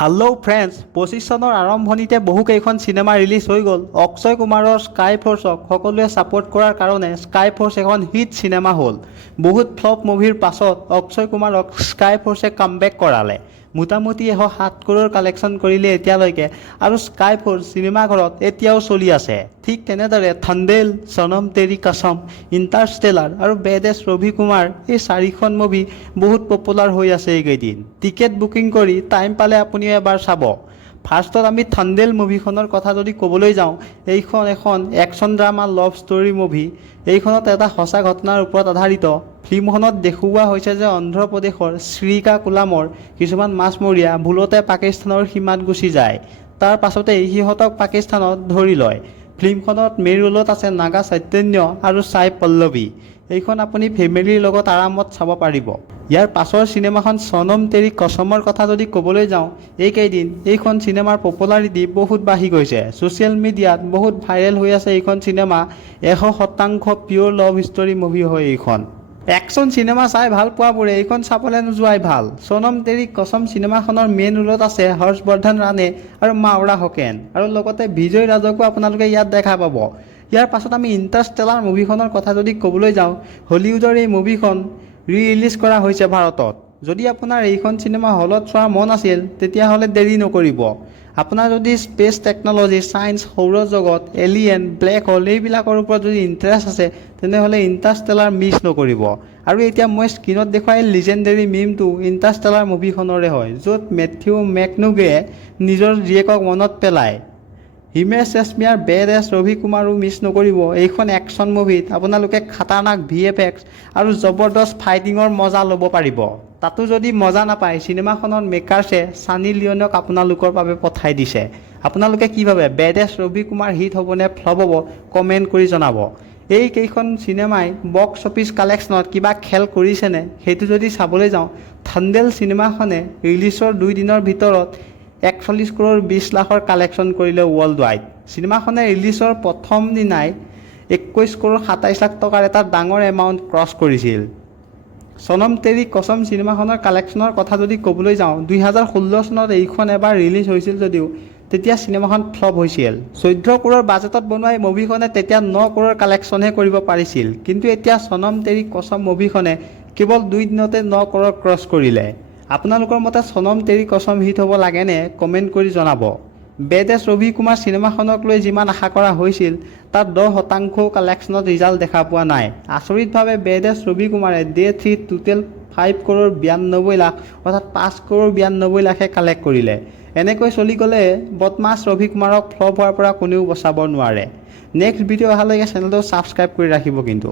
Hello' friends, 25 চনৰ আৰম্ভণিতে বহুকেইখন চিনেমা ৰিলিজ হৈ গ'ল। অক্ষয় কুমাৰৰ স্কাই ফ'ৰ্চক সকলোৱে ছাপোৰ্ট কৰাৰ কাৰণে স্কাই ফ'ৰ্চ এখন হিট চিনেমা হ'ল। বহুত ফ্লপ মুভিৰ পাছত অক্ষয় কুমাৰক স্কাই ফ'ৰ্চে কামবেক কৰালে। মোটামুটি 107 কৰোৰ কালেকশ্যন কৰিলে এতিয়ালৈকে, আৰু স্কাই ফ'ৰ্চ চিনেমাঘৰত এতিয়াও চলি আছে। ঠিক তেনেদৰে থণ্ডেল, সনম তেৰি কছম, ইণ্টাৰষ্টেলাৰ আৰু বেডএছ ৰবি কুমাৰ, এই 4খন মুভি বহুত পপুলাৰ হৈ আছে এইকেইদিন। টিকেট বুকিং কৰি টাইম পালে আপুনিও এবাৰ চাব। ফাৰ্ষ্টত আমি থণ্ডেল মুভিখনৰ কথা যদি ক'বলৈ যাওঁ, এইখন এখন action drama love story movie. এইখনত এটা সঁচা ঘটনাৰ ওপৰত আধাৰিত। ফিল্মখনত দেখুওৱা হৈছে যে অন্ধ্ৰপ্ৰদেশৰ শ্ৰীকাকুলামৰ কিছুমান মাছমৰীয়া ভুলতে পাকিস্তানৰ সীমাত গুচি যায়। তাৰ পাছতেই সিহঁতক পাকিস্তানত ধৰি লয়। ফিল্মখনত মেইন ৰোলত আছে নাগা চৈতন্য আৰু সাই পল্লৱী। এইখন আপুনি ফেমিলিৰ লগত আৰামত চাব পাৰিব। ইয়াৰ পাছৰ চিনেমাখন সনম তেৰি কছমৰ কথা যদি ক'বলৈ যাওঁ, এইকেইদিন এইখন চিনেমাৰ পপুলাৰিটি বহুত বাঢ়ি গৈছে। ছ'চিয়েল মিডিয়াত বহুত ভাইৰেল হৈ আছে এইখন চিনেমা। 100% পিয়'ৰ লাভ ষ্টৰী মুভি হয় এইখন। একশ্যন চিনেমা চাই ভাল পোৱাবোৰে এইখন চাবলৈ নোযোৱাই ভাল। সনম তেৰি কছম চিনেমাখনৰ মেইন ৰোলত আছে হৰ্ষবৰ্ধন ৰাণে আৰু মাওৰা হোসেন, আৰু লগতে বিজয় ৰাজকো আপোনালোকে ইয়াত দেখা পাব। ইয়াৰ পাছত আমি ইণ্টাৰষ্টেলাৰ মুভিখনৰ কথা যদি ক'বলৈ যাওঁ, হলিউডৰ এই মুভিখন ৰিলিজ কৰা হৈছে ভাৰতত। যদি আপোনাৰ এইখন চিনেমা হলত চোৱাৰ মন আছিল, তেতিয়াহ'লে দেৰি নকৰিব। আপোনাৰ যদি স্পেচ টেকন'লজি, ছায়েন্স, সৌৰজগত, এলিয়েন, ব্লেক হোল এইবিলাকৰ ওপৰত যদি ইণ্টাৰেষ্ট আছে, তেনেহ'লে ইণ্টাৰষ্টেলাৰ মিছ নকৰিব। আৰু এতিয়া মই স্ক্ৰীণত দেখুওৱা এই লিজেণ্ডেৰী মিমটো ইণ্টাৰষ্টেলাৰ মুভিখনৰে হয়, য'ত মেথিউ মেককনোগেয়ে নিজৰ জীয়েকক মনত পেলায়। হিমেশ ৰেশমিয়াৰ বেডএছ ৰবি কুমাৰো মিছ নকৰিব। এইখন একশ্যন মুভিত আপোনালোকে খাতাৰনাক VFX আৰু জবৰদস্ত ফাইটিঙৰ মজা ল'ব পাৰিব। তাতো যদি মজা নাপায়, চিনেমাখনত মেকাৰ্ছে ছানী লিঅ'নক আপোনালোকৰ বাবে পঠাই দিছে। আপোনালোকে কি ভাবে, বেডএছ ৰবি কুমাৰ হিট হ'বনে ফ্লপ হ'ব? কমেণ্ট কৰি জনাব। এই কেইখন চিনেমাই বক্স অফিচ কালেকশ্যনত কিবা খেল কৰিছেনে, সেইটো যদি চাবলৈ যাওঁ, থণ্ডেল চিনেমাখনে ৰিলিজৰ 2 দিনৰ ভিতৰত 41 কৰোৰ 20 লাখৰ কালেকশ্যন কৰিলে ৱৰ্ল্ড ৱাইড। চিনেমাখনে ৰিলিজৰ প্ৰথম দিনাই 21 কৰোৰ 27 লাখ টকাৰ এটা ডাঙৰ এমাউণ্ট ক্ৰছ কৰিছিল। সনম তেৰি কছম চিনেমাখনৰ কালেকশ্যনৰ কথা যদি ক'বলৈ যাওঁ, 2016 চনত এইখন এবাৰ ৰিলিজ হৈছিল যদিও তেতিয়া চিনেমাখন ফ্লপ হৈছিল। 14 কৰোৰ বাজেটত বনোৱা এই মুভিখনে তেতিয়া 9 কৰোৰ কালেকশ্যনহে কৰিব পাৰিছিল। কিন্তু এতিয়া সনম তেৰি কছম মুভিখনে কেৱল 2 দিনতে 9 কৰোৰ ক্ৰছ কৰিলে। আপোনালোকৰ মতে সনম তেৰি কছম হিট হ'ব লাগেনে? কমেণ্ট কৰি জনাব। বেডএছ ৰবি কুমাৰ চিনেমাখনক লৈ যিমান আশা কৰা হৈছিল, তাত 10% কালেকশ্যনত ৰিজাল্ট দেখা পোৱা নাই। আচৰিতভাৱে বেডএছ ৰবি কুমাৰে ডে 3 টোটেল 5 কৰোৰ 92 লাখ অৰ্থাৎ 5 কৰোৰ 92 লাখে কালেক্ট কৰিলে। এনেকৈ চলি গ'লে বদমাছ ৰবি কুমাৰক ফ্লপ হোৱাৰ পৰা কোনেও বচাব নোৱাৰে। নেক্সট ভিডিঅ' অহালৈকে চেনেলটো ছাবস্ক্ৰাইব কৰি ৰাখিব কিন্তু।